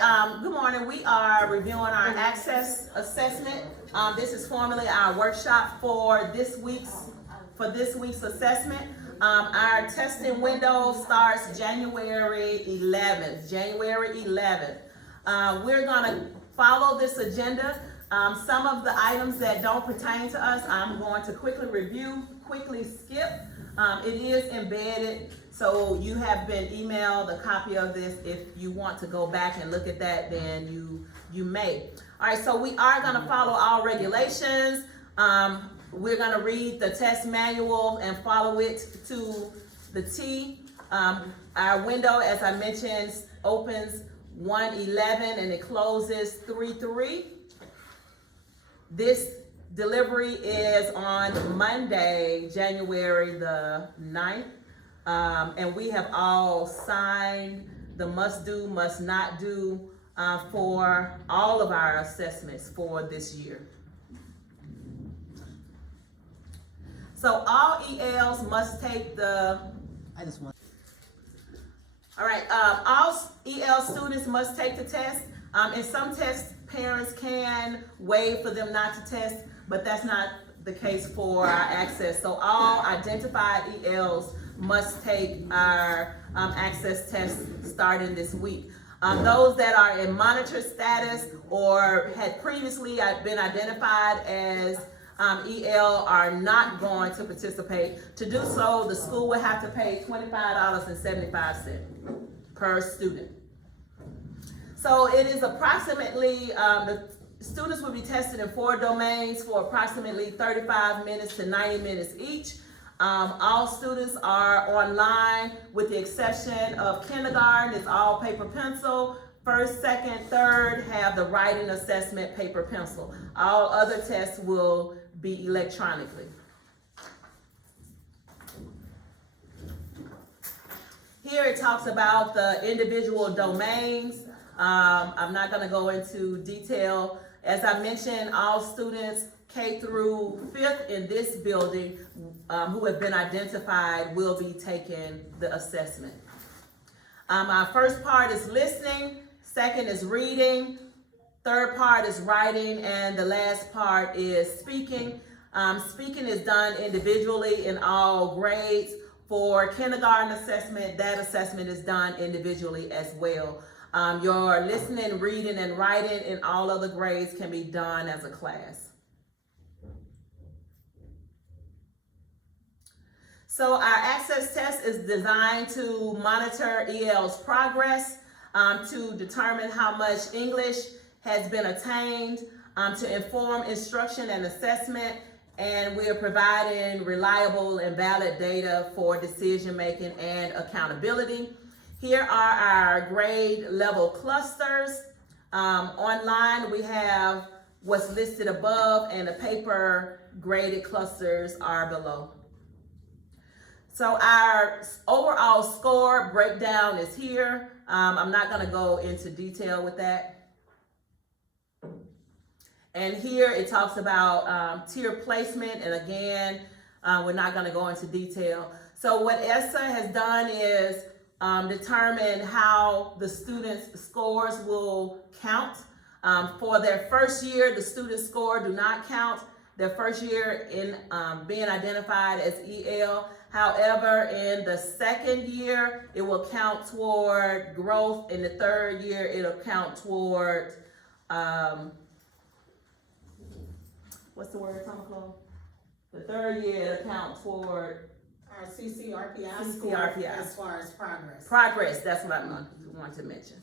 right, good morning. We are reviewing our access assessment. This is formally our workshop for this week's assessment. Our testing window starts January 11th. We're gonna follow this agenda. Some of the items that don't pertain to us, I'm going to quickly review, quickly skip. It is embedded, so you have been emailed a copy of this. If you want to go back and look at that, then you may. All right, so we are gonna follow all regulations. We're gonna read the test manual and follow it to the T. Our window, as I mentioned, opens 1:11 and it closes 3:3. This delivery is on Monday, January the 9th. And we have all signed the must do, must not do for all of our assessments for this year. So all ELs must take all right, all EL students must take the test. In some tests, parents can waive for them not to test, but that's not the case for our access. So all identified ELs must take our access test starting this week. Those that are in monitor status or had previously been identified as EL are not going to participate. To do so, the school will have to pay $25.75 per student. So it is approximately, the students will be tested in 4 domains for approximately 35 minutes to 90 minutes each. All students are online with the exception of kindergarten. It's all paper pencil. First, second, third have the writing assessment paper pencil. All other tests will be electronically. Here it talks about the individual domains. I'm not going to go into detail. As I mentioned, all students K through 5th in this building who have been identified will be taking the assessment. Our first part is listening, second is reading, third part is writing, and the last part is speaking. Speaking is done individually in all grades. For kindergarten assessment, that assessment is done individually as well. Your listening, reading, and writing in all other grades can be done as a class. So our access test is designed to monitor EL's progress, to determine how much English has been attained, to inform instruction and assessment, and we are providing reliable and valid data for decision making and accountability. Here are our grade level clusters. Online we have what's listed above and the paper graded clusters are below. So our overall score breakdown is here. I'm not gonna go into detail with that. And here it talks about tier placement, and again, we're not gonna go into detail. So what ESSA has done is determine how the students' scores will count. For their first year, the student score do not count their first year in being identified as EL. However, in the second year, it will count toward growth. In the third year, it'll count toward, what's the word, Tomoko? The third year, it'll count toward our CCRPI score as far as progress. Progress, that's what I want to mention.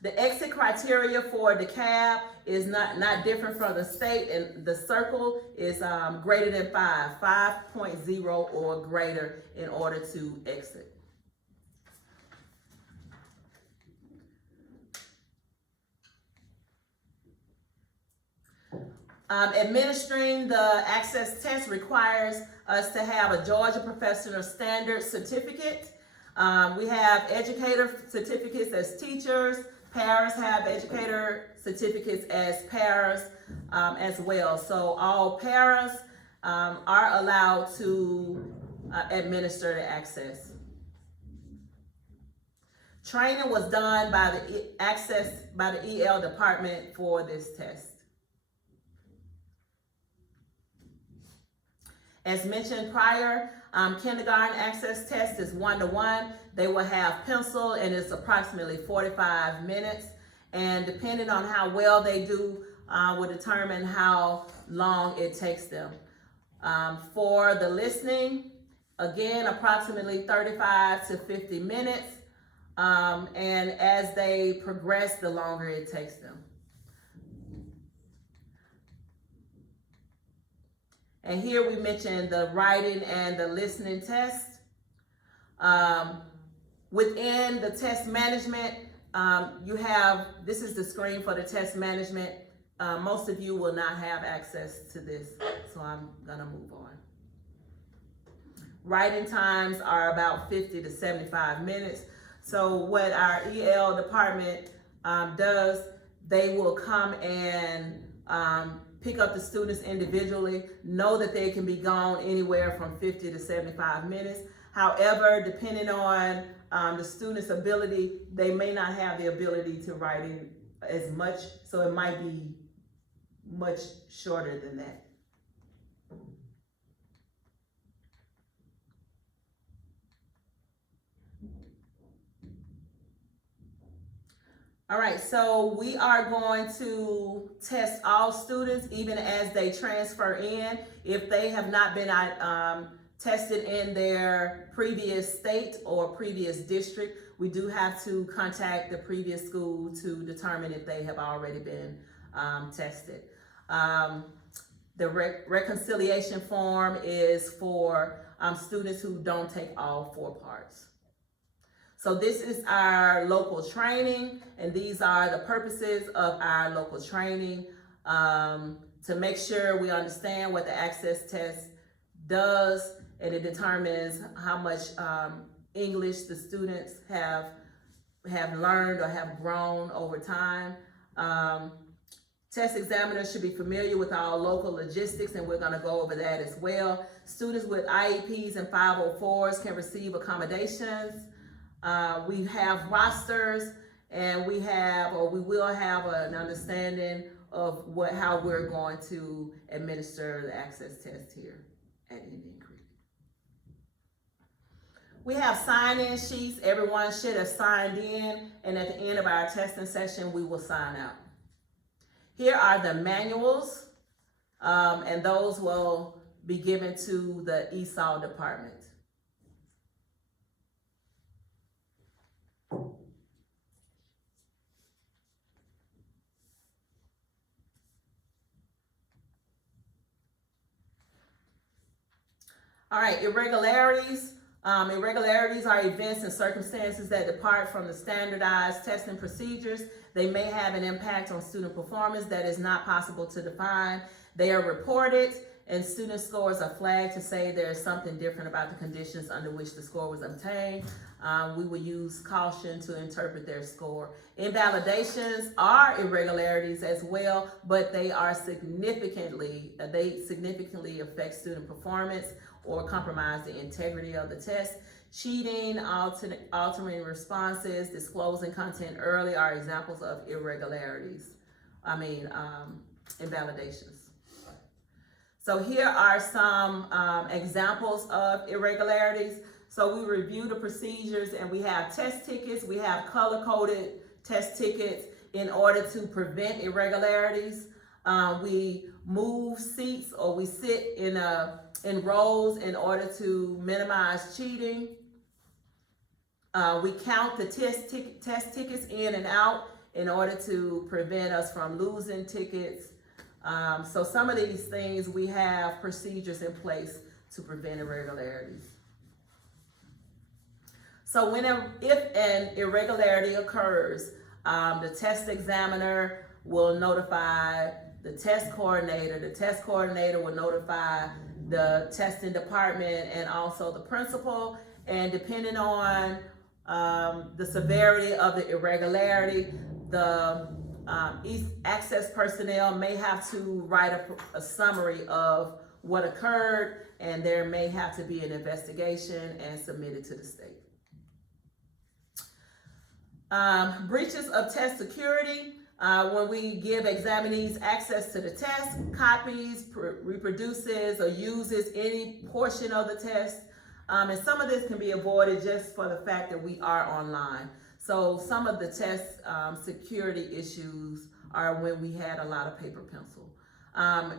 The exit criteria for the CAB is not different from the state, and the circle is greater than 5.0 or greater in order to exit. Administering the access test requires us to have a Georgia Professional Standards certificate. We have educator certificates as teachers. Paras have educator certificates as paras as well. So all paras are allowed to administer the access. Training was done by the EL department for this test. As mentioned prior, kindergarten access test is 1-to-1. They will have pencil and it's approximately 45 minutes. And depending on how well they do, will determine how long it takes them. For the listening, again, approximately 35 to 50 minutes. And as they progress, the longer it takes them. And here we mentioned the writing and the listening test. Within the test management, this is the screen for the test management. Most of you will not have access to this, so I'm gonna move on. Writing times are about 50 to 75 minutes. So what our EL department does, they will come and pick up the students individually, know that they can be gone anywhere from 50 to 75 minutes. However, depending on the student's ability, they may not have the ability to write in as much, so it might be much shorter than that. All right, so we are going to test all students even as they transfer in. If they have not been tested in their previous state or previous district, we do have to contact the previous school to determine if they have already been tested. The reconciliation form is for students who don't take all 4 parts. So this is our local training, and these are the purposes of our local training to make sure we understand what the access test does, and it determines how much English the students have learned or have grown over time. Test examiners should be familiar with our local logistics, and we're gonna go over that as well. Students with IEPs and 504s can receive accommodations. We have rosters, and we will have an understanding of how we're going to administer the access test here at Indian Creek. We have sign-in sheets. Everyone should have signed in, and at the end of our testing session, we will sign out. Here are the manuals, and those will be given to the ESOL department. All right, irregularities. Irregularities are events and circumstances that depart from the standardized testing procedures. They may have an impact on student performance that is not possible to define. They are reported, and student scores are flagged to say there is something different about the conditions under which the score was obtained. We will use caution to interpret their score. Invalidations are irregularities as well, but they significantly affect student performance or compromise the integrity of the test. Cheating, altering responses, disclosing content early are examples of invalidations. So here are some examples of irregularities. So we review the procedures, and we have test tickets. We have color-coded test tickets in order to prevent irregularities. We move seats, or we sit in rows in order to minimize cheating. We count the test tickets in and out in order to prevent us from losing tickets. So some of these things, we have procedures in place to prevent irregularities. So if an irregularity occurs, the test examiner will notify the test coordinator. The test coordinator will notify the testing department and also the principal. And depending on the severity of the irregularity, the access personnel may have to write a summary of what occurred, and there may have to be an investigation and submit it to the state. Breaches of test security. When we give examinees access to the test, copies, reproduces, or uses any portion of the test. And some of this can be avoided just for the fact that we are online. So some of the test security issues are when we had a lot of paper pencil.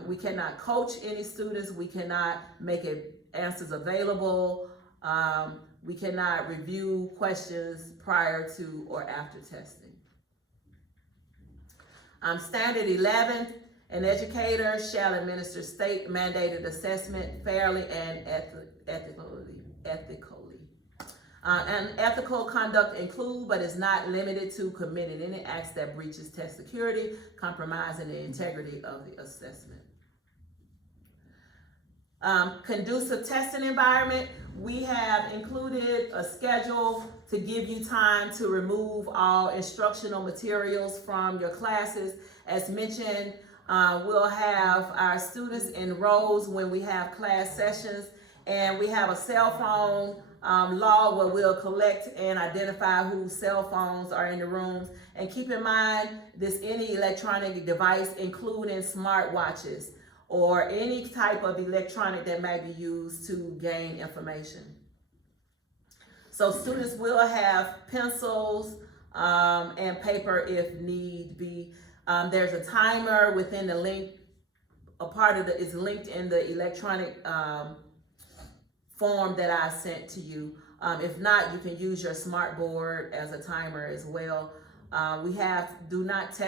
We cannot coach any students. We cannot make answers available. We cannot review questions prior to or after testing. Standard 11, an educator shall administer state mandated assessment fairly and ethically. And ethical conduct include, but is not limited to, committing any acts that breaches test security, compromising the integrity of the assessment. Conducive testing environment. We have included a schedule to give you time to remove all instructional materials from your classes. As mentioned, we'll have our students in rows when we have class sessions, and we have a cell phone log where we'll collect and identify whose cell phones are in the rooms. And keep in mind, any electronic device, including smartwatches, or any type of electronic that may be used to gain information. So students will have pencils and paper if need be. There's a timer within the link. A part of it is linked in the electronic form that I sent to you. If not, you can use your smart board as a timer as well. We have do not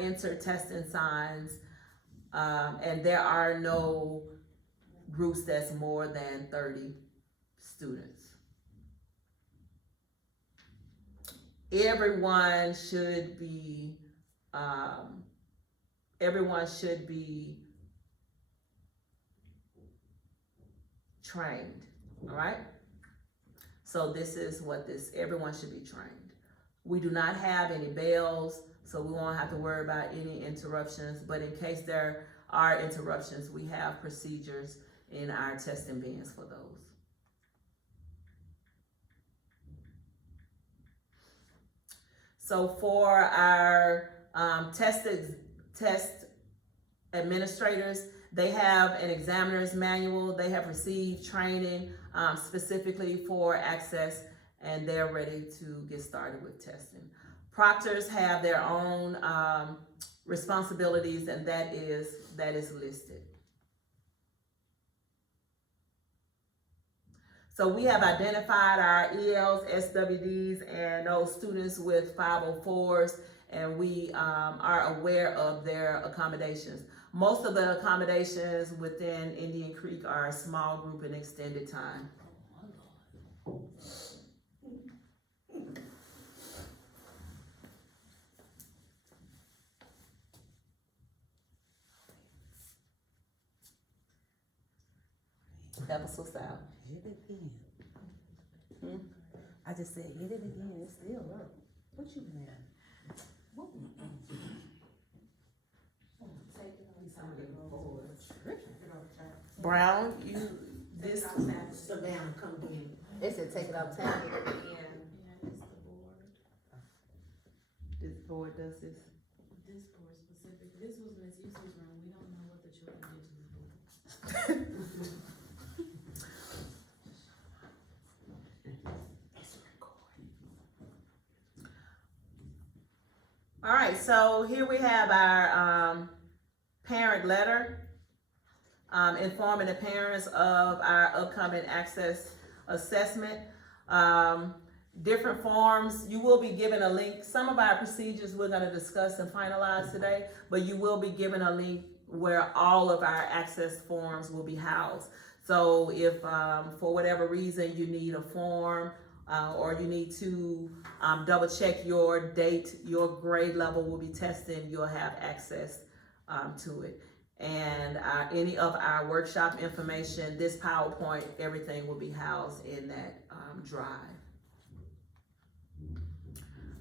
enter testing signs. And there are no groups that's more than 30 students. Everyone should be trained, all right? So this is what everyone should be trained. We do not have any bells, so we won't have to worry about any interruptions, but in case there are interruptions, we have procedures in our testing bins for those. So for our test administrators, they have an examiner's manual. They have received training specifically for access, and they're ready to get started with testing. Proctors have their own responsibilities, and that is listed. So we have identified our ELs, SWDs, and those students with 504s, and we are aware of their accommodations. Most of the accommodations within Indian Creek are a small group and extended time. Episode style. Hit it again. I just said hit it again. It's still up. What you been at? Brown, Savannah, come in. It said take it off time. This board does this. This board specific, this was Ms. Houston's room, we don't know what the children did to this board. All right, so here we have our parent letter informing the parents of our upcoming access assessment. Different forms, you will be given a link. Some of our procedures we're going to discuss and finalize today, but you will be given a link where all of our access forms will be housed. So if for whatever reason you need a form or you need to double check your date, your grade level will be tested, you'll have access to it. And any of our workshop information, this PowerPoint, everything will be housed in that drive.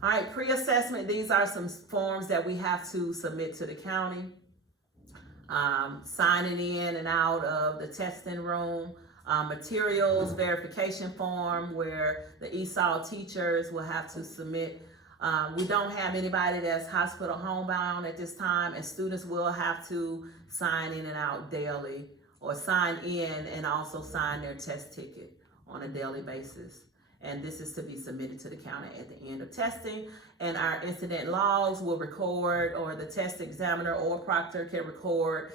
All right, pre-assessment, these are some forms that we have to submit to the county. Signing in and out of the testing room, materials verification form where the ESOL teachers will have to submit. We don't have anybody that's hospital homebound at this time, and students will have to sign in and out daily, or sign in and also sign their test ticket on a daily basis. And this is to be submitted to the county at the end of testing. And our incident logs will record, or the test examiner or proctor can record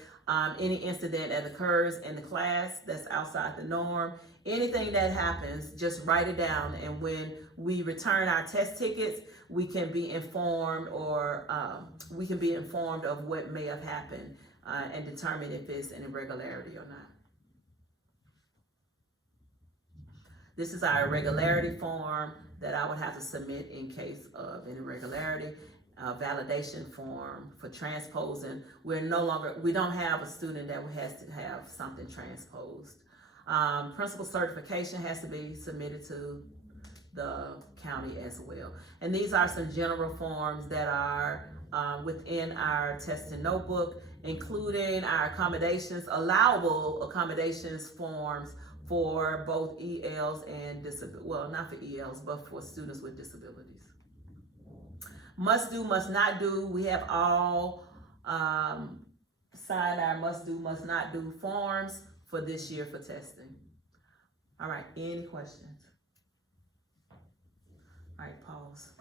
any incident that occurs in the class that's outside the norm. Anything that happens, just write it down, and when we return our test tickets, we can be informed, or we can be informed of what may have happened and determine if it's an irregularity or not. This is our irregularity form that I would have to submit in case of an irregularity. Validation form for transposing. We don't have a student that has to have something transposed. Principal certification has to be submitted to the county as well. And these are some general forms that are within our testing notebook, including our accommodations, allowable accommodations forms for both ELs and well, not for ELs, but for students with disabilities. Must do, must not do. We have all signed our must do, must not do forms for this year for testing. All right, any questions? All right, pause.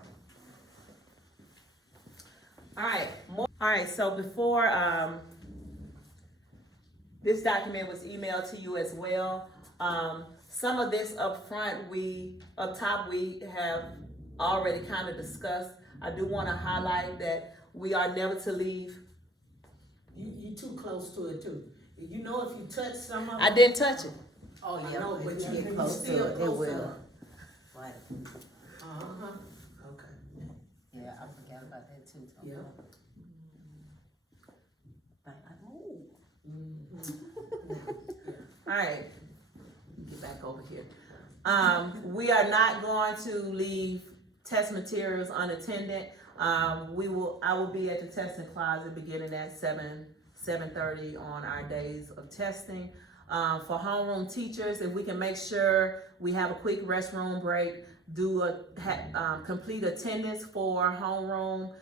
All right, so before this document was emailed to you as well. Some of this up top we have already kind of discussed. I do want to highlight that we are never to leave. You too close to it too. You know, if you touch some of I didn't touch it. Oh, yeah, no, if but you you get close to still it, it close to will. Right. Okay. Yeah, I forgot about that too. Tom. Yeah. Oh. All right, get back over here. We are not going to leave test materials unattended. I will be at the testing closet beginning at 7:30 on our days of testing. For homeroom teachers, if we can make sure we have a quick restroom break, complete attendance for homeroom.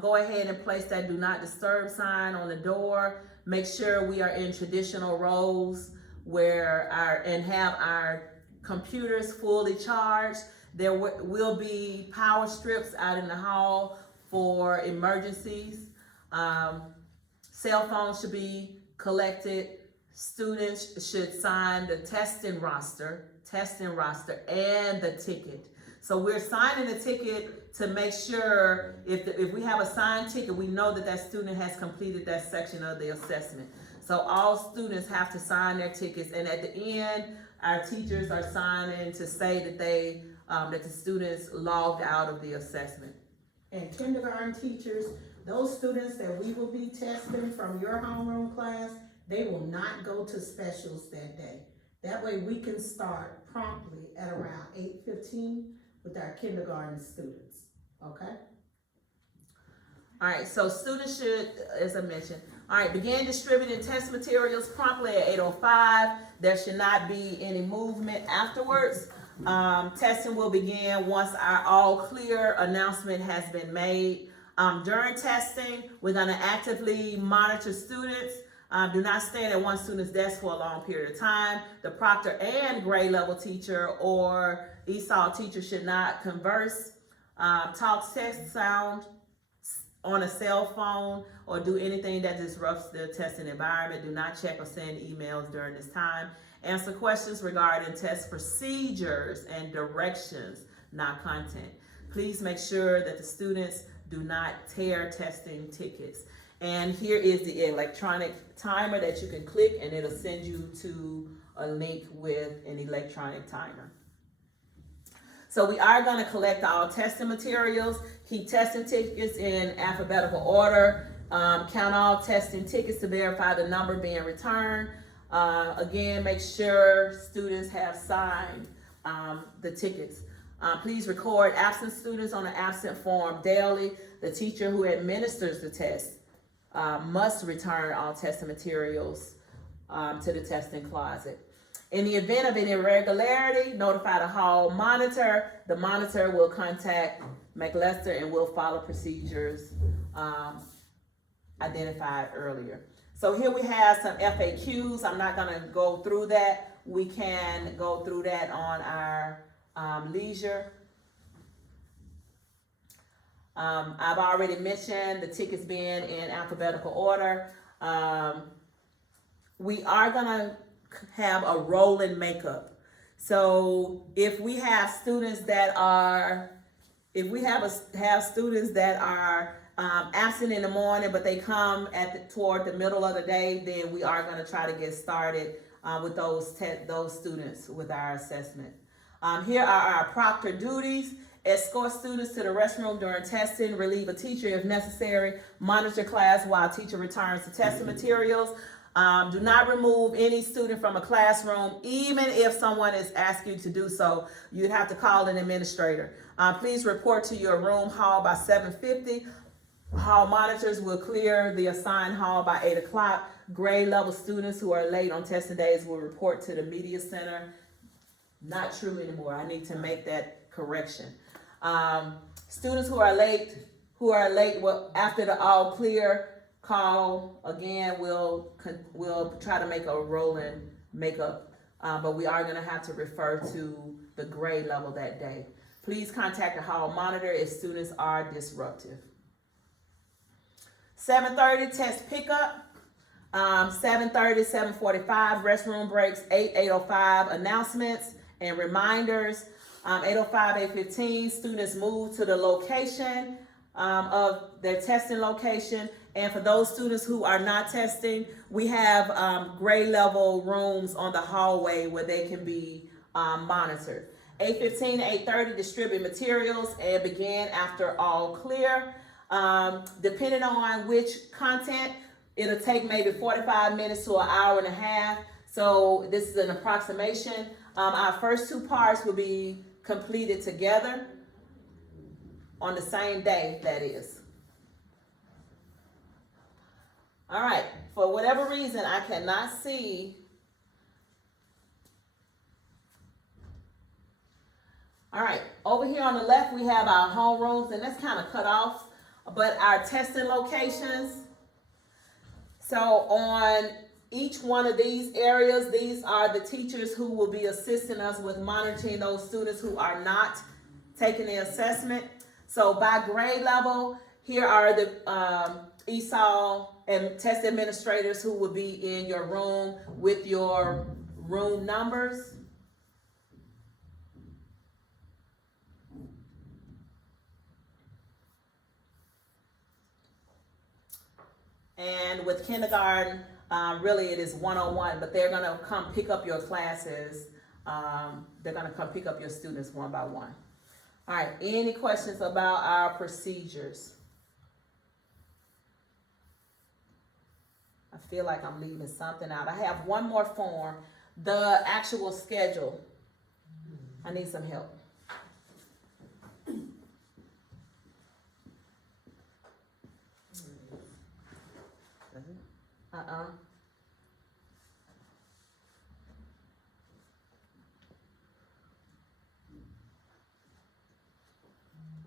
Go ahead and place that do not disturb sign on the door. Make sure we are in traditional rows and have our computers fully charged. There will be power strips out in the hall for emergencies. Cell phones should be collected. Students should sign the testing roster and the ticket. So we're signing the ticket to make sure if we have a signed ticket, we know that that student has completed that section of the assessment. So all students have to sign their tickets, and at the end, our teachers are signing to say that that the students logged out of the assessment. And kindergarten teachers, those students that we will be testing from your homeroom class, they will not go to specials that day. That way we can start promptly at around 8:15 with our kindergarten students, okay? All right, so students should, as I mentioned, begin distributing test materials promptly at 8:05. There should not be any movement afterwards. Testing will begin once our all clear announcement has been made. During testing, we're gonna actively monitor students. Do not stand at one student's desk for a long period of time. The proctor and grade level teacher or ESOL teacher should not converse, talk, text, sound on a cell phone, or do anything that disrupts the testing environment. Do not check or send emails during this time. Answer questions regarding test procedures and directions, not content. Please make sure that the students do not tear testing tickets. And here is the electronic timer that you can click, and it'll send you to a link with an electronic timer. So we are going to collect all testing materials, keep testing tickets in alphabetical order, count all testing tickets to verify the number being returned. Again, make sure students have signed the tickets. Please record absent students on an absent form daily. The teacher who administers the test must return all testing materials to the testing closet. In the event of an irregularity, notify the hall monitor. The monitor will contact McLester and will follow procedures identified earlier. So here we have some FAQs. I'm not gonna go through that. We can go through that on our leisure. I've already mentioned the tickets being in alphabetical order. We are gonna have a rolling makeup. So if we have students that are, have students that are absent in the morning, but they come toward the middle of the day, then we are gonna try to get started with those students with our assessment. Here are our proctor duties. Escort students to the restroom during testing, relieve a teacher if necessary, monitor class while teacher returns to testing materials. Do not remove any student from a classroom, even if someone is asking you to do so. You'd have to call an administrator. Please report to your room hall by 7:50. Hall monitors will clear the assigned hall by 8 o'clock. Grade level students who are late on testing days will report to the media center. Not true anymore. I need to make that correction. Students who are late, after the all clear call, again, we'll try to make a rolling makeup, but we are gonna have to refer to the grade level that day. Please contact the hall monitor if students are disruptive. 7:30 test pickup, 7:30, 7:45 restroom breaks, 8:05 announcements and reminders. 8:05, 8:15, students move to the location of their testing location. And for those students who are not testing, we have grade level rooms on the hallway where they can be monitored. 8:15 to 8:30, distribute materials and begin after all clear. Depending on which content, it'll take maybe 45 minutes to an hour and a half. So this is an approximation. Our first two parts will be completed together on the same day, that is. All right, for whatever reason, I cannot see. All right, over here on the left, we have our homerooms, and that's kind of cut off, but our testing locations. So on each one of these areas, these are the teachers who will be assisting us with monitoring those students who are not taking the assessment. So by grade level, here are the ESOL and test administrators who will be in your room with your room numbers. And with kindergarten, really it is one-on-one, but they're gonna come pick up your classes. They're gonna come pick up your students one by one. All right, any questions about our procedures? I feel like I'm leaving something out. I have one more form, the actual schedule. I need some help.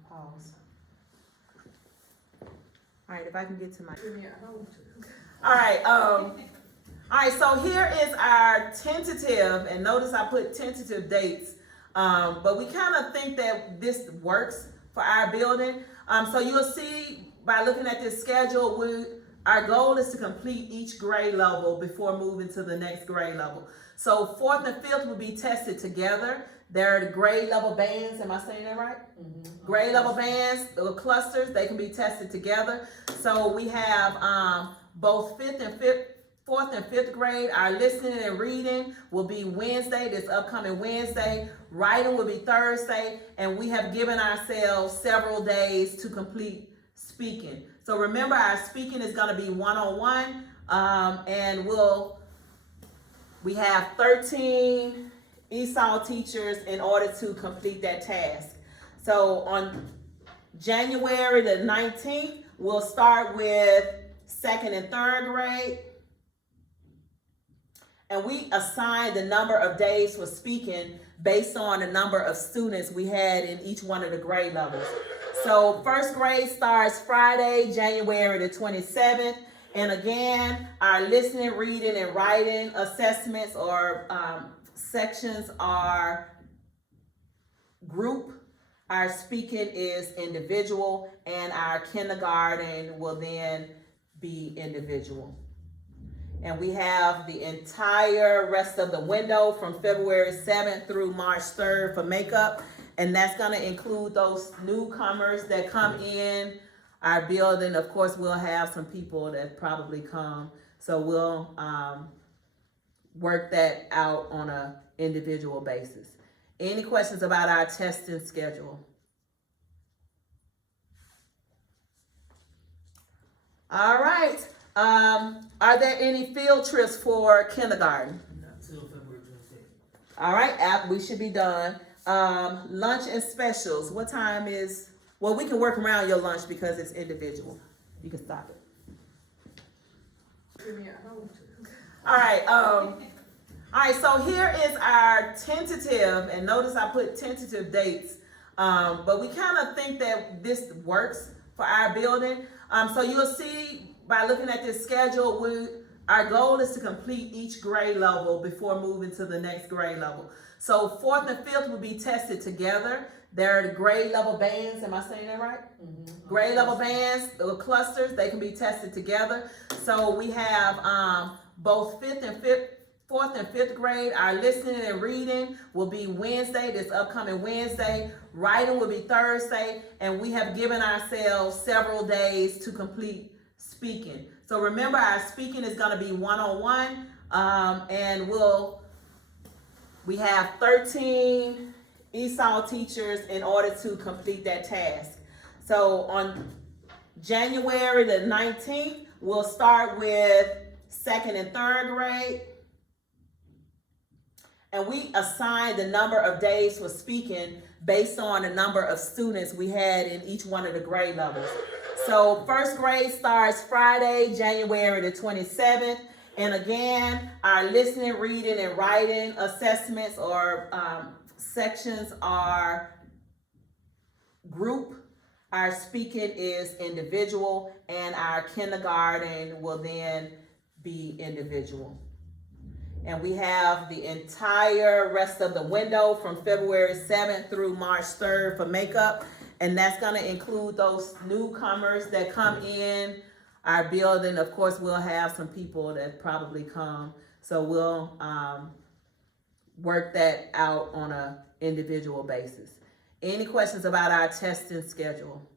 Pause. All right, if I can get to my. All right, so here is our tentative, and notice I put tentative dates, but we kind of think that this works for our building. So you'll see by looking at this schedule, our goal is to complete each grade level before moving to the next grade level. So 4th and 5th will be tested together. They're the grade level bands, am I saying that right? Mm-hmm. Grade level bands, or clusters, they can be tested together. So we have both 4th and 5th grade. Our listening and reading will be Wednesday, this upcoming Wednesday. Writing will be Thursday, and we have given ourselves several days to complete speaking. So remember, our speaking is gonna be one-on-one, and we have 13 ESOL teachers in order to complete that task. So on January the 19th, we'll start with 2nd and 3rd grade. and we assigned the number of days for speaking based on the number of students we had in each one of the grade levels. So first grade starts Friday, January the 27th. And again, our listening, reading, and writing assessments or sections are group. Our speaking is individual, and our kindergarten will then be individual. And we have the entire rest of the window from February 7th through March 3rd for makeup. And that's gonna include those newcomers that come in our building. Of course, we'll have some people that probably come. So we'll work that out on an individual basis. Any questions about our testing schedule? All right. Are there any field trips for kindergarten? Not till February 26th. All right, we should be done. Lunch and specials. What time is? Well, we can work around your lunch because it's individual. You can stop it. All right. All right. So here is our tentative, and notice I put tentative dates. But we kind of think that this works for our building. So you'll see by looking at this schedule, our goal is to complete each grade level before moving to the next grade level. So 4th and 5th will be tested together. They're the grade level bands. Am I saying that right? Mm-hmm. Grade level bands, or clusters, they can be tested together. So we have both 4th and 5th grade. Our listening and reading will be Wednesday, this upcoming Wednesday. Writing will be Thursday. And we have given ourselves several days to complete speaking. So remember, our speaking is going to be one-on-one. And we have 13 ESOL teachers in order to complete that task. So on January the 19th, we'll start with 2nd and 3rd grade. And we assign the number of days for speaking based on the number of students we had in each one of the grade levels. So first grade starts Friday, January the 27th. And again, our listening, reading, and writing assessments or sections are group. Our speaking is individual, and our kindergarten will then be individual. And we have the entire rest of the window from February 7th through March 3rd for makeup. And that's gonna include those newcomers that come in our building. Of course, we'll have some people that probably come. So we'll work that out on an individual basis. Any questions about our testing schedule?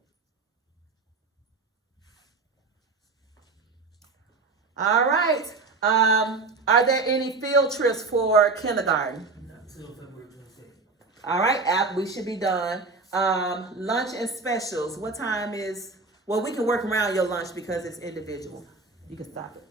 All right. Are there any field trips for kindergarten? Not till February 26th. All right, we should be done. Lunch and specials. What time is? Well, we can work around your lunch because it's individual. You can stop it.